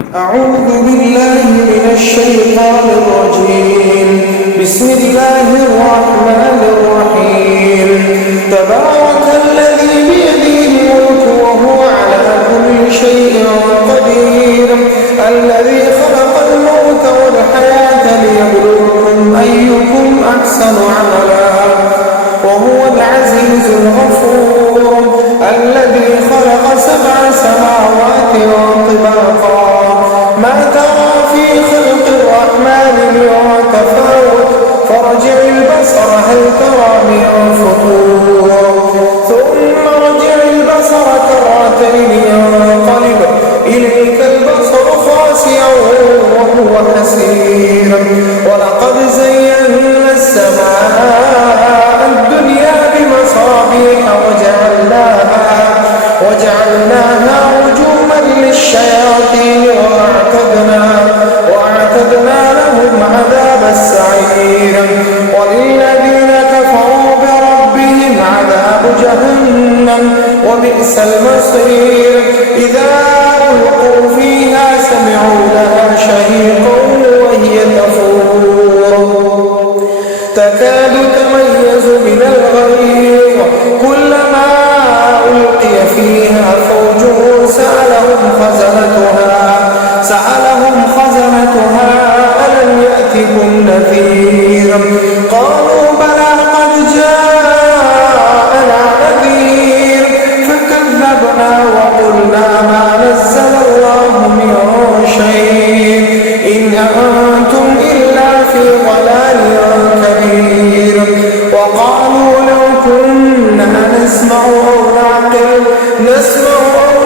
أعوذ بالله من الشيطان الرجيم. بسم الله الرحمن الرحيم. تبارك الذي بيده الملك وهو على كل شيء قدير. الذي خلق الموت والحياة ليبلوكم أيكم أحسن عملا وهو العزيز الغفور. الذي خلق 7 سماوات طباقا ما ترى في خلق الرحمن من تفاوت فارجع البصر هل ترى من فطور ثم ارجع البصر كرتين ينقلب إليك البصر خاسئا وهو حسير. ولقد زينا السماء الدنيا بمصابيح وجعلناها رجوما للشياطين وأعتدنا لهم عذاب السعير. وللذين كفروا بربهم عذاب جهنم وبئس المصير. إذا ألقوا فيها سمعوا لها شهيقا وهي تفور تكاد تميز من الغيظ كلما ألقي فيها فوج سألهم خزنتها ألم يأتكم نذير قالوا بلى قد جاءنا نذير فكذبنا وقلنا ما نزل الله من شيء إن أنتم إلا في ضلال كبير. وقالوا لو كنا نسمع أو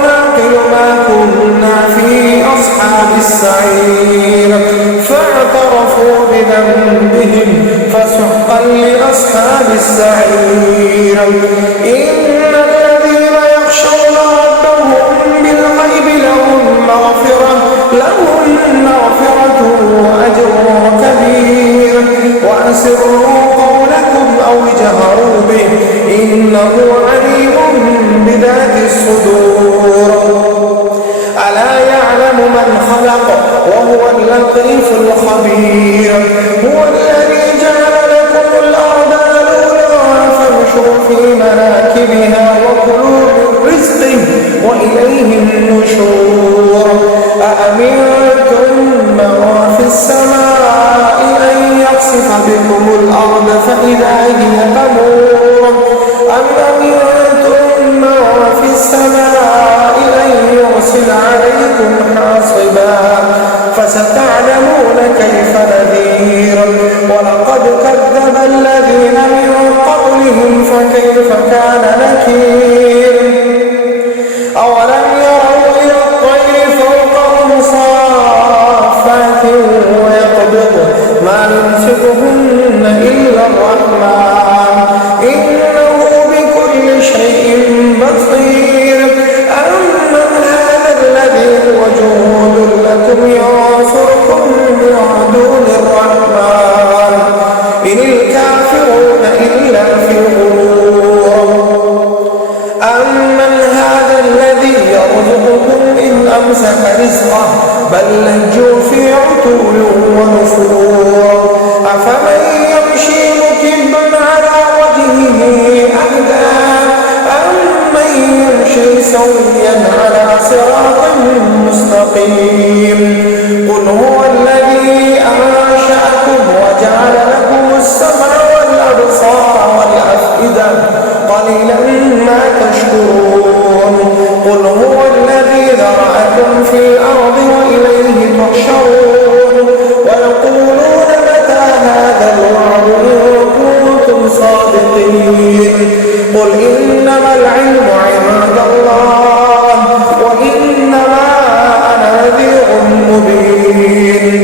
نعقل ما كنا في أصحاب السعير فاعترفوا بذنبهم فسحقا لأصحاب السعير. إن الذين يخشون ربهم بالغيب لهم مغفرة وأجر كبير. وأسروا قولكم أو اجهروا به إنه عليم بذات الصدور. ألا يعلم من خلق وهو اللطيف الخبير. هو الذي جعل لكم الأرض ذلولا فامشوا في مناكبها وكلوا من رزقه وإليه النشور. أأمنتم من في السماء أن يخسف بكم الأرض فإذا هي تمور أم أمنتم من في السماء أن يرسل عليكم حاصبا فستعلمون كيف نذير. ولقد كذب الذين من قبلهم فكيف كان نكير. أولم يروا إلى الطير فوقهم صافات ويقبض ما يمسكهن إلا الرحمن إنه بكل شيء بصير. أمن هذا الذي هو جند لكم ينصركم من دون الرحمن إن الكافرون إلا في غرور. أمن هذا الذي يرزقكم إن أمسك رزقه بل لجوا في عتو ونفور. أفمن يمشي مكبا على وجهه أهدى أمن يمشي سويا على صراط مستقيم. قل هو الذي أنشأكم وجعل لكم السمع والأبصار والأفئدة قليلا ما تشكرون. قل هو الذي ذرأكم في الأرض وإليه تحشرون. ويقولون متى هذا الوعد إن كنتم صادقين. قل إنما العلم عند الله وإنما أنا نذير مبين.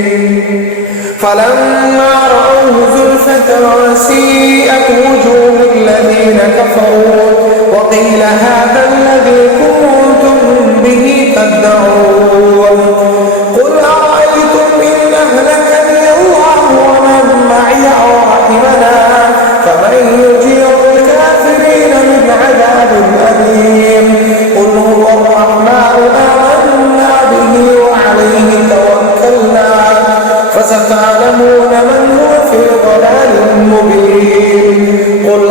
فلما رأوه زلفة سيئت وجوه الذين كفروا وقيل هذا الذي كنتم به تدعون. قل أرأيتم إن أهلكني الله ومن معي أو رحمنا فمن يجير الكافرين من عذاب أليم. قل هو الرحمن آمنا به وعليه ضلال مبين قل